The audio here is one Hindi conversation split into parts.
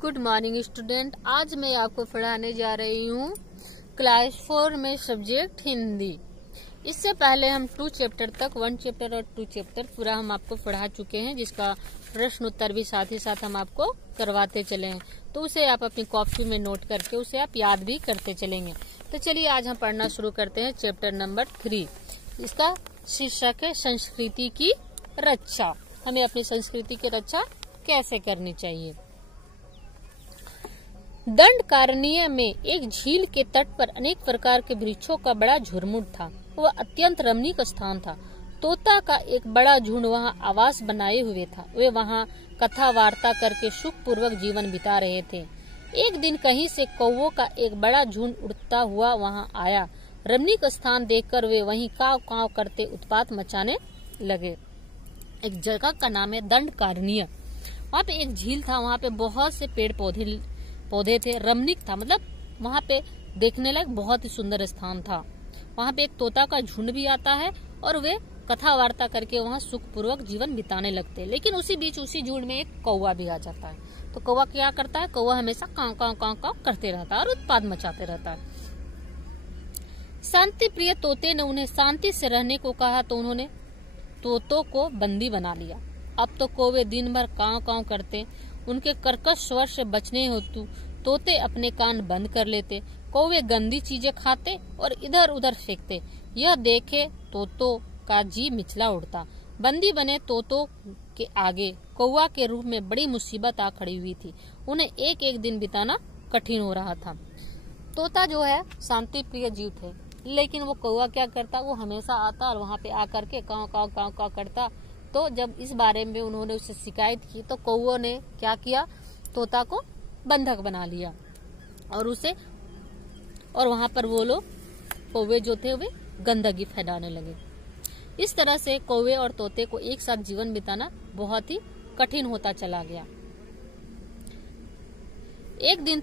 Good morning student. आज मैं आपको पढ़ाने जा रही हूँ क्लास 4 में सब्जेक्ट हिंदी। इससे पहले हम 2 चैप्टर तक 1 चैप्टर और 2 चैप्टर पूरा हम आपको पढ़ा चुके हैं, जिसका प्रश्न उत्तर भी साथ ही साथ हम आपको करवाते चले हैं। तो उसे आप अपनी कॉपी में नोट करके उसे आप याद भी करते चलेंगे। तो चलिए आज हम पढ़ना शुरू करते हैं चैप्टर नंबर 3। इसका शीर्षक है संस्कृति की रक्षा। हमें अपनी संस्कृति की रक्षा कैसे करनी चाहिए। दंडकारण्य में एक झील के तट पर अनेक प्रकार के वृक्षों का बड़ा झुरमुट था। वह अत्यंत रमणीक स्थान था। तोता का एक बड़ा झुंड वहां आवास बनाए हुए था। वे वहां कथा वार्ता करके सुखपूर्वक जीवन बिता रहे थे। एक दिन कहीं से कौवों का एक बड़ा झुंड उड़ता हुआ वहां आया। रमणीक स्थान देखकर वे वहीं काव काव करते उत्पात मचाने लगे। एक जगह का नाम है दंडकारण्य। वहाँ पे एक झील था, वहाँ पे बहुत से पेड़ पौधे थे, रमणीक था, मतलब वहाँ पे देखने लायक बहुत ही सुंदर स्थान था। वहाँ पे एक तोता का झुंड भी आता है और वे कथा वार्ता करके वहाँ सुखपूर्वक जीवन बिताने लगते हैं। लेकिन उसी बीच उसी झुंड में एक कौवा भी आ जाता है। तो कौवा क्या करता है? कौवा हमेशा काव काव काव काव करते रहता है और उत्पाद मचाते रहता है। शांति प्रिय तोते ने उन्हें शांति से रहने को कहा तो उन्होंने तोतों को बंदी बना लिया। अब तो कौवे दिन भर काव काव करते। उनके कर्कश स्वर से बचने हेतु तोते अपने कान बंद कर लेते। कौवे गंदी चीजें खाते और इधर उधर फेंकते। यह देखे तोतों का जी मिचला उड़ता। बंदी बने तोतों के आगे कौवा के रूप में बड़ी मुसीबत आ खड़ी हुई थी। उन्हें एक एक दिन बिताना कठिन हो रहा था। तोता जो है शांति प्रिय जीव थे, लेकिन वो कौवा क्या करता, वो हमेशा आता और वहाँ पे आकर के काव काव काव काव करता। तो जब इस बारे में उन्होंने उससे शिकायत की तो कौवों ने क्या किया, तोता को बंधक बना लिया और वहां पर वो लोग कौवे जो थे वे गंदगी फैलाने लगे। इस तरह से कौवे और तोते को एक साथ जीवन बिताना बहुत ही कठिन होता चला गया। एक दिन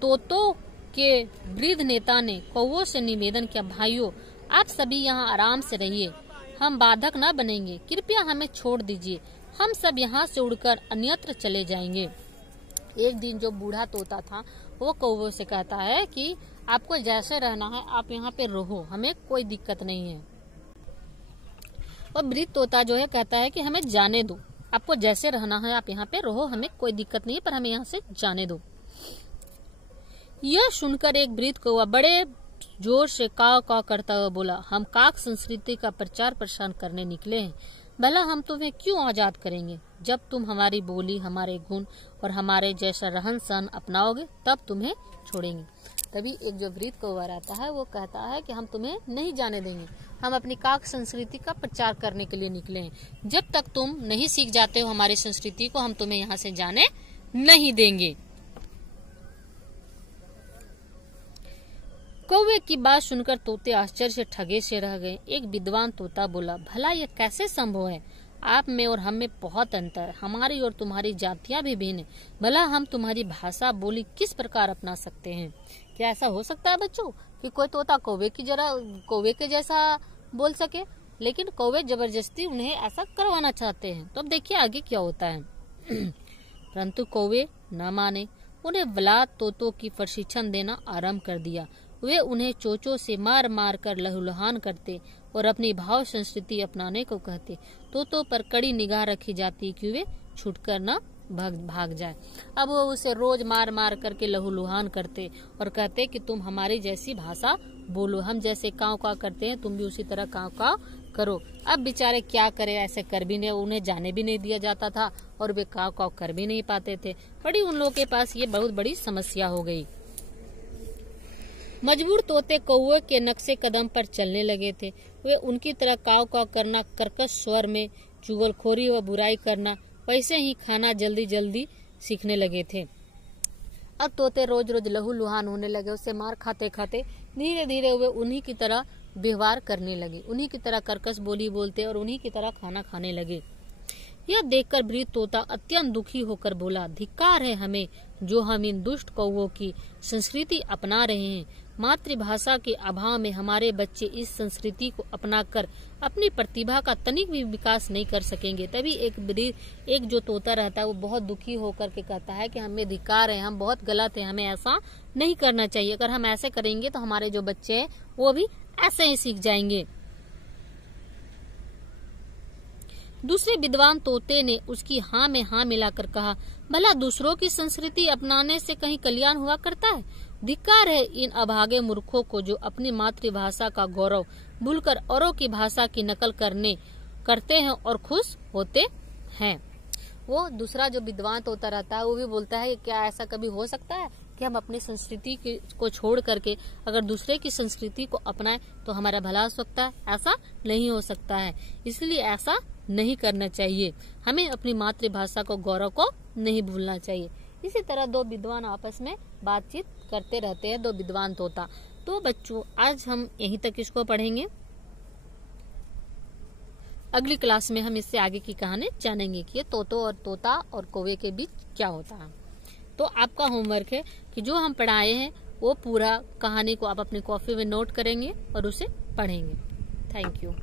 तोतों के वृद्ध नेता ने कौवों से निवेदन किया, भाइयों आप सभी यहाँ आराम से रहिए, हम बाधक न बनेंगे, कृपया हमें छोड़ दीजिए, हम सब यहाँ से उड़कर अन्यत्र चले जाएंगे। एक दिन जो बूढ़ा तोता था वो कौवों से कहता है कि आपको जैसे रहना है आप यहाँ पे रहो, हमें कोई दिक्कत नहीं है। और वृद्ध तोता जो है कहता है कि हमें जाने दो, आपको जैसे रहना है आप यहाँ पे रहो, हमें कोई दिक्कत नहीं है, पर हमें यहाँ से जाने दो। यह सुनकर एक वृद्ध कौवा बड़े जोर से काव काव करता हुआ बोला, हम काक संस्कृति का प्रचार प्रसार करने निकले हैं। भला हम तुम्हें क्यों आजाद करेंगे? जब तुम हमारी बोली, हमारे गुण और हमारे जैसा रहन सहन अपनाओगे तब तुम्हें छोड़ेंगे। तभी एक जो वृद्ध कौवा रहता है वो कहता है कि हम तुम्हें नहीं जाने देंगे, हम अपनी काक संस्कृति का प्रचार करने के लिए निकले हैं। जब तक तुम नहीं सीख जाते हो हमारी संस्कृति को, हम तुम्हें यहाँ से जाने नहीं देंगे। कौवे की बात सुनकर तोते आश्चर्य से ठगे से रह गए। एक विद्वान तोता बोला, भला यह कैसे संभव है? आप में और हम में बहुत अंतर है, हमारी और तुम्हारी जातियां भी भिन्न है। भला हम तुम्हारी भाषा बोली किस प्रकार अपना सकते हैं? क्या ऐसा हो सकता है बच्चों कि कोई तोता कौवे के जैसा बोल सके? लेकिन कौवे जबरदस्ती उन्हें ऐसा करवाना चाहते हैं। तो अब देखिए आगे क्या होता है। परंतु कौवे न माने। उन्हें व्लाद तोतों की प्रशिक्षण देना आरंभ कर दिया। वे उन्हें चोचों से मार मार कर लहूलुहान करते और अपनी भाव संस्कृति अपनाने को कहते। तोतों पर कड़ी निगाह रखी जाती कि वे छूटकर न भाग जाए। अब वो उसे रोज मार मार करके लहूलुहान करते और कहते कि तुम हमारी जैसी भाषा बोलो, हम जैसे काव काव करते हैं तुम भी उसी तरह काव काव करो। अब बेचारे क्या करे, ऐसे कर भी नहीं, उन्हें जाने भी नहीं दिया जाता था और वे काव काव कर भी नहीं पाते थे। बड़ी उन लोगों के पास ये बहुत बड़ी समस्या हो गई। मजबूर तोते कौवे के नक्शे कदम पर चलने लगे थे। वे उनकी तरह काव काव करना, कर्कश स्वर में चुगलखोरी व बुराई करना, वैसे ही खाना जल्दी जल्दी सीखने लगे थे। अब तोते रोज रोज लहूलुहान होने लगे। उससे मार खाते खाते धीरे धीरे वे उन्हीं की तरह व्यवहार करने लगे, उन्हीं की तरह कर्कश बोली बोलते और उन्हीं की तरह खाना खाने लगे। यह देखकर वृद्ध तोता अत्यंत दुखी होकर बोला, धिक्कार है हमें जो हम इन दुष्ट कौवों की संस्कृति अपना रहे हैं। मातृभाषा के अभाव में हमारे बच्चे इस संस्कृति को अपनाकर अपनी प्रतिभा का तनिक भी विकास नहीं कर सकेंगे। तभी एक जो तोता रहता है वो बहुत दुखी होकर के कहता है कि हमें धिक्कार है, हम बहुत गलत है, हमें ऐसा नहीं करना चाहिए। अगर हम ऐसे करेंगे तो हमारे जो बच्चे हैं वो भी ऐसे ही सीख जाएंगे। दूसरे विद्वान तोते ने उसकी हाँ में हाँ मिलाकर कहा, भला दूसरों की संस्कृति अपनाने से कहीं कल्याण हुआ करता है? धिक्कार है इन अभागे मूर्खों को जो अपनी मातृभाषा का गौरव भूलकर औरों की भाषा की नकल करते हैं और खुश होते हैं। वो दूसरा जो विद्वान तोता रहता है वो भी बोलता है कि क्या ऐसा कभी हो सकता है कि हम अपनी संस्कृति को छोड़ करके अगर दूसरे की संस्कृति को अपनाएं तो हमारा भला हो सकता है? ऐसा नहीं हो सकता है, इसलिए ऐसा नहीं करना चाहिए। हमें अपनी मातृभाषा को गौरव को नहीं भूलना चाहिए। इसी तरह दो विद्वान आपस में बातचीत करते रहते हैं, दो विद्वान तोता। तो बच्चों आज हम यहीं तक इसको पढ़ेंगे। अगली क्लास में हम इससे आगे की कहानी जानेंगे कि तोता और कौवे के बीच क्या होता है। तो आपका होमवर्क है कि जो हम पढ़ाए हैं वो पूरा कहानी को आप अपनी कॉपी में नोट करेंगे और उसे पढ़ेंगे। Thank you.